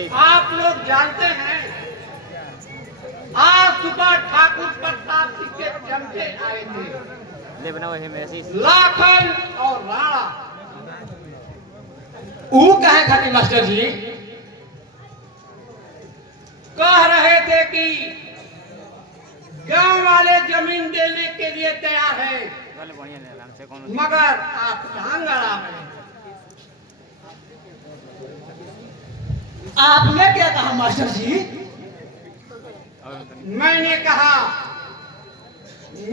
आप लोग जानते हैं आज सुबह ठाकुर प्रताप सिंह के चमचे आए थे, लाखन और राणा। वो कहे खाती मास्टर जी कह रहे थे कि गांव वाले जमीन देने के लिए तैयार है, मगर आप धांगड़ा में। आपने क्या कहा मास्टर जी? मैंने कहा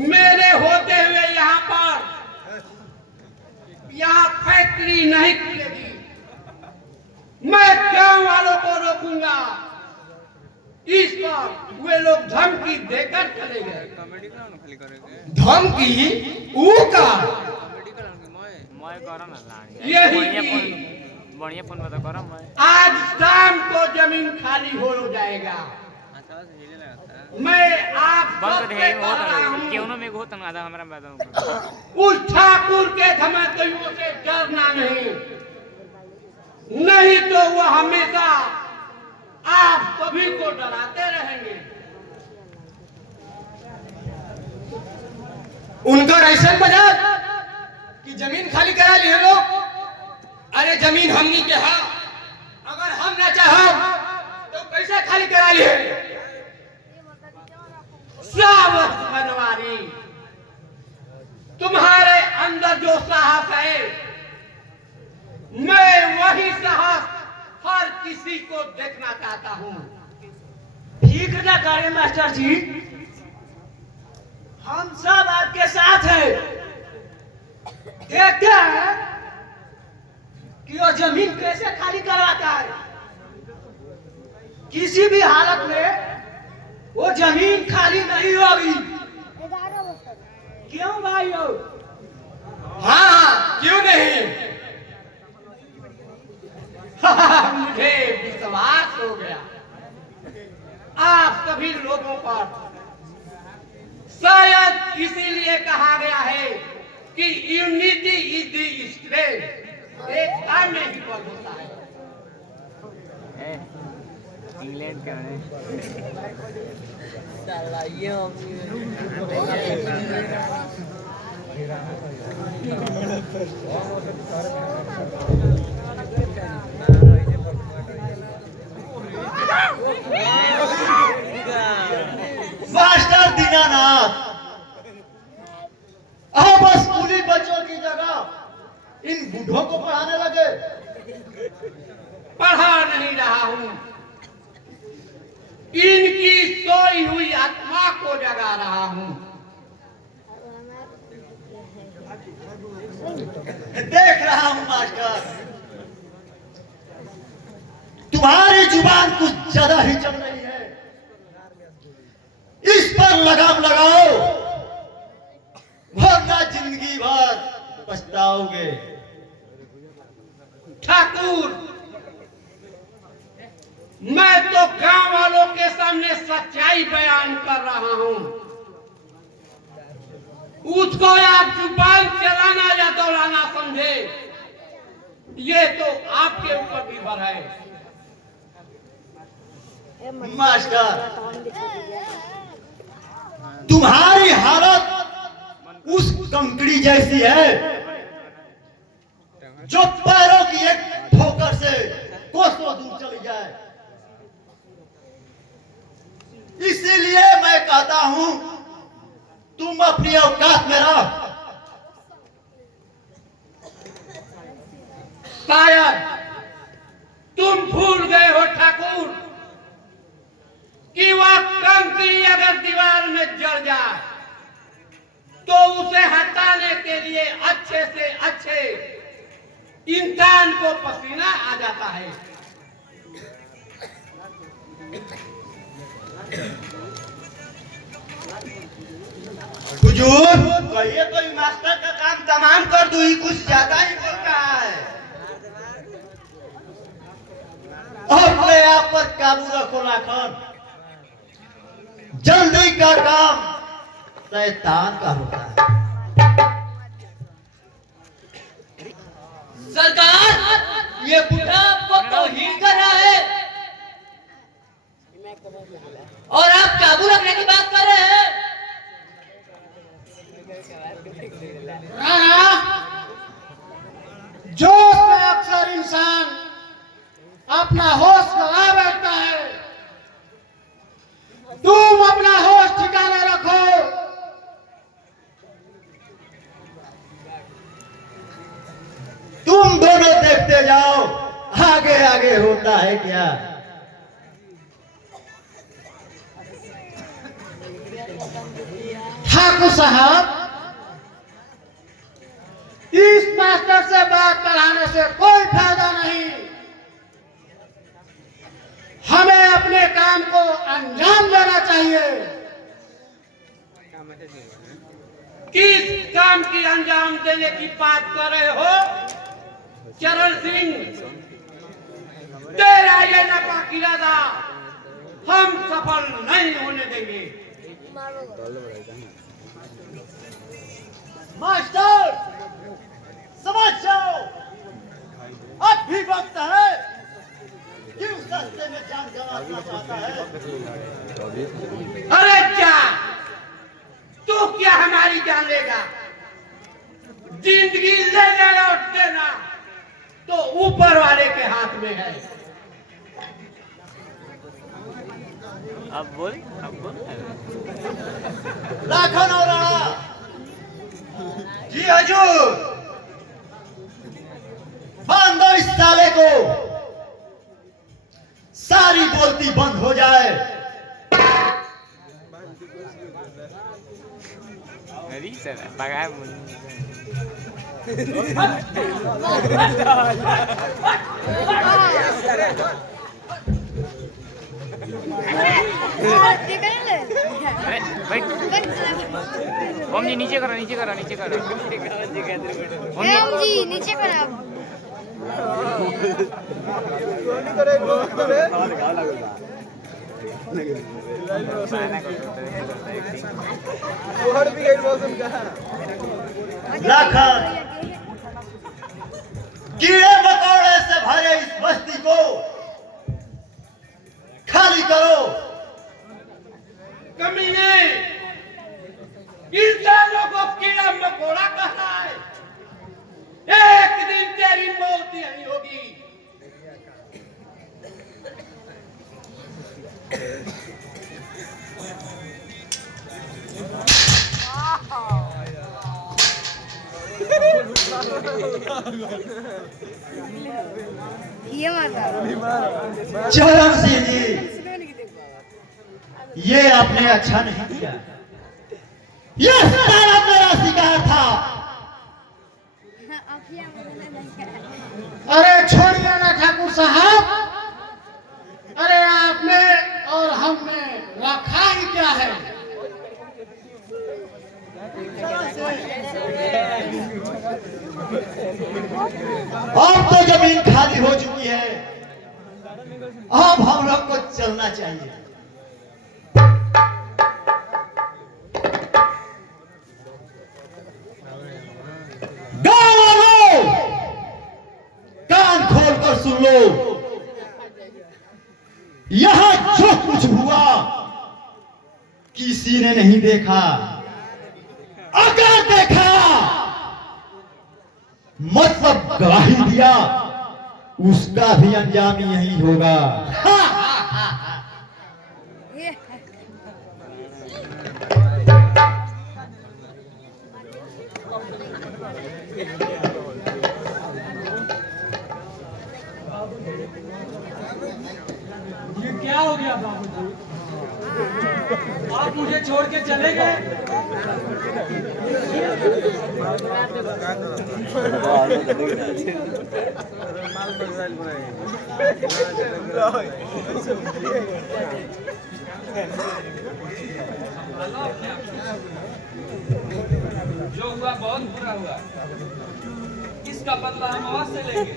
मेरे होते हुए यहाँ फैक्ट्री नहीं खुलेगी, मैं गांव वालों को रोकूंगा। इस पर वे लोग धमकी देकर चले गए। धमकी? ऊ का यही आज शाम को जमीन खाली हो जाएगा। मैं आप उस ठाकुर के धमकियों से डरना नहीं, नहीं तो वो हमेशा आप सभी को डराते रहेंगे। उनका ऐसा मजाक कि जमीन खाली करा लिए लोग। अरे जमीन हमनी के हा, अगर हम ना चाहो तो कैसे खाली करा लिए? सावध बनवारी, तुम्हारे अंदर जो साहस है, मैं वही साहस हर किसी को देखना चाहता हूँ। ठीक ना करें मास्टर जी, हम सब आपके साथ हैं। देखते हैं कि वो जमीन कैसे खाली करवाता है। किसी भी हालत में वो जमीन खाली नहीं होगी। क्यों भाइयों? हाँ, क्यों नहीं? मुझे विश्वास हो गया आप सभी लोगों पर। शायद इसीलिए कहा गया है कि यूनिटी इज द स्ट्रेंथ, एकता में ही बल होता है। इंग्लैंड क्या है? मास्टर दीनानाथ, अब स्कूली बच्चों की जगह इन बूढ़ों को पढ़ाने लगे। पढ़ा नहीं रहा हूँ, इनकी सोई हुई आत्मा को जगा रहा हूँ। देख रहा हूँ मास्टर, तुम्हारी जुबान कुछ ज्यादा ही चल रही है। इस पर लगाम लगाओ, वरना जिंदगी भर पछताओगे। ठाकुर, मैं तो गांव वालों के सामने सच्चाई बयान कर रहा हूं। उसको आप जुबान चलाना या दौड़ाना समझे, ये तो आपके ऊपर निर्भर है। मास्टर, तुम्हारी हालत उस कंकड़ी जैसी है जो पैरों की एक ठोकर से कोसों दूर चली जाए। इसीलिए मैं कहता हूं तुम अपनी औकात में रहो। शायद तुम भूल गए हो ठाकुर कि वह कंकड़ी अगर दीवार में जड़ जाए तो उसे हटाने के लिए अच्छे से अच्छे इंसान को पसीना आ जाता है। हुजूर, कहिए तो मास्टर का काम तमाम कर दूं, कुछ ज्यादा ही बोल रहा है। अपने आप पर काबू रखो लाखन, जल्दी का काम शैतान का होता है। सरकार, ये बूढ़ा आपको तौहीन कर रहा है। और आप काबू रखने की बात कर रहे हैं। राणा, जोश में अक्सर इंसान अपना होश गवा बैठता है। तुम अपना होश ठिकाने रखो। तुम दोनों देखते जाओ आगे आगे होता है क्या। ठाकुर साहब, इस मास्टर से बात बढ़ाने से कोई फायदा नहीं। हमें अपने काम को अंजाम देना चाहिए। किस काम की अंजाम देने की बात कर रहे हो चरण सिंह? तेरा ये नापाक इरादा हम सफल नहीं होने देंगे। मास्टर समझ जाओ, अब भी वक्त है। क्यों रास्ते में जान गंवाना चाहता है? अरे क्या तू क्या हमारी जान लेगा? जिंदगी लेने और देना तो ऊपर वाले के हाथ में है। अब बोल लाखन और राणा। जी हजूर, बांध दो इस साले को, सारी बोलती बंद हो जाए। Nggak bisa, pakai Om जी नीचे करो नीचे करो नीचे करो ओम जी नीचे करो। लाखन, कीड़े मकोड़े से भरे इस बस्ती को खाली करो। कमीने, इंसानों को कीड़ा मकोड़ा कहना है। एक दिन तेरी मौत यही होगी। ये माता चरण सिंह जी, ये आपने अच्छा नहीं किया। ये सारा मेरा शिकार था। अरे छोड़िए ना ठाकुर साहब। अरे आपने और हमने रखा ही क्या है? अब तो जमीन खाली हो चुकी है। अब हम लोग को चलना चाहिए। गाँव वालों, कान खोलकर सुन लो। यहां जो कुछ हुआ किसी ने नहीं देखा। अगर देखा मतलब गवाही दिया, उसका भी अंजाम यही होगा। ये क्या हो गया बाबूजी? आप मुझे छोड़ के चले गए। जो हुआ बहुत बुरा हुआ। इसका बदला हम आवाज से लेंगे।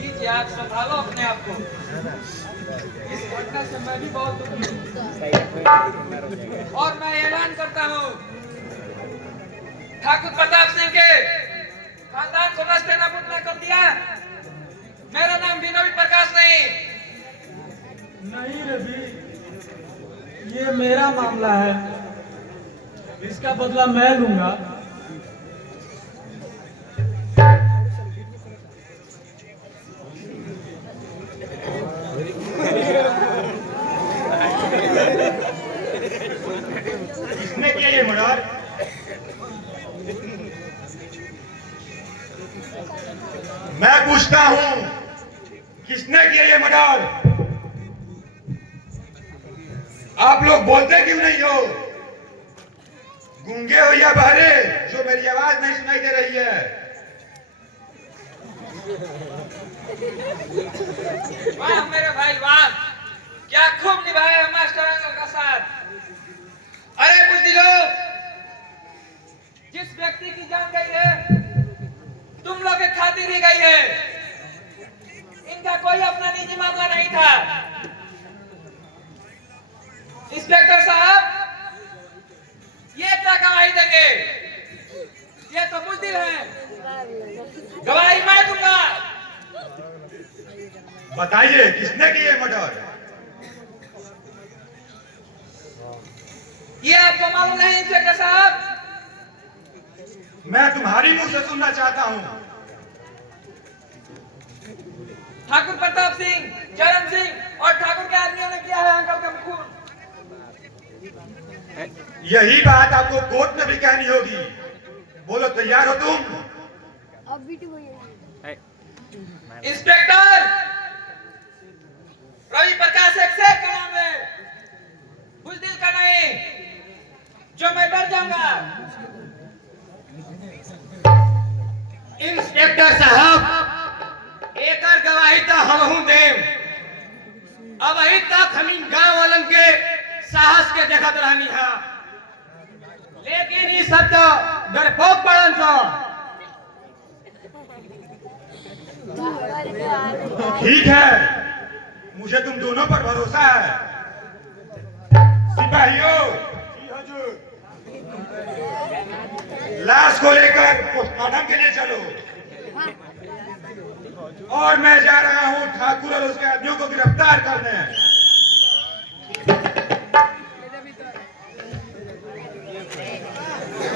लीजिए, आप संभालो अपने आप को। इस घटना से मैं भी बहुत दुखी हूँ और मैं ऐलान करता हूँ, ठाकुर प्रताप सिंह के खानदान को नष्ट नाबूद न कर दिया मेरा नाम विनोद प्रकाश नहीं। नहीं रवि, ये मेरा मामला है, इसका बदला मैं लूंगा। किसने किया ये मर्डर? मैं पूछता हूं, किसने किया ये मर्डर? आप लोग बोलते क्यों नहीं हो? गूंगे हो या बहरे जो मेरी आवाज नहीं सुनाई दे रही है? वाह मेरे भाई वाह, क्या खूब निभाया है मास्टर अंकल का साथ। अरे बुद्धिलो, जिस व्यक्ति की जान गई है तुम लोग के खातिर ही गई है। इनका कोई अपना निजी मामला नहीं था। इंस्पेक्टर साहब, ये क्या गवाही देंगे? ये तो बुज़दिल है, गवाही मैं दूंगा। बताइए किसने किया ये मर्डर? ये आपको मालूम नहीं इंस्पेक्टर साहब? मैं तुम्हारी मुंह से सुनना चाहता हूं। ठाकुर प्रताप सिंह, चरण सिंह और ठाकुर के आदमियों ने किया है अंकल का खून। यही बात आपको कोर्ट में भी कहनी होगी। बोलो, तैयार हो तुम? अभी तो भैया इंस्पेक्टर, रवि प्रकाश एक शेर का नाम है, बुज़दिल का नहीं, जो मैं डर जाऊंगा। इंस्पेक्टर साहब, एक और गवाही तो हम हूं देव। अब अभी तक हम इन गांव वालन के साहस के देखत रहनी है, लेकिन ये सब तो डरपोक पड़न सा। ठीक है, मुझे तुम दोनों पर भरोसा है। सिपाहियों, लाश को लेकर पोस्टमार्टम के लिए चलो। और मैं जा रहा हूं ठाकुर और उसके आदमियों को गिरफ्तार करने।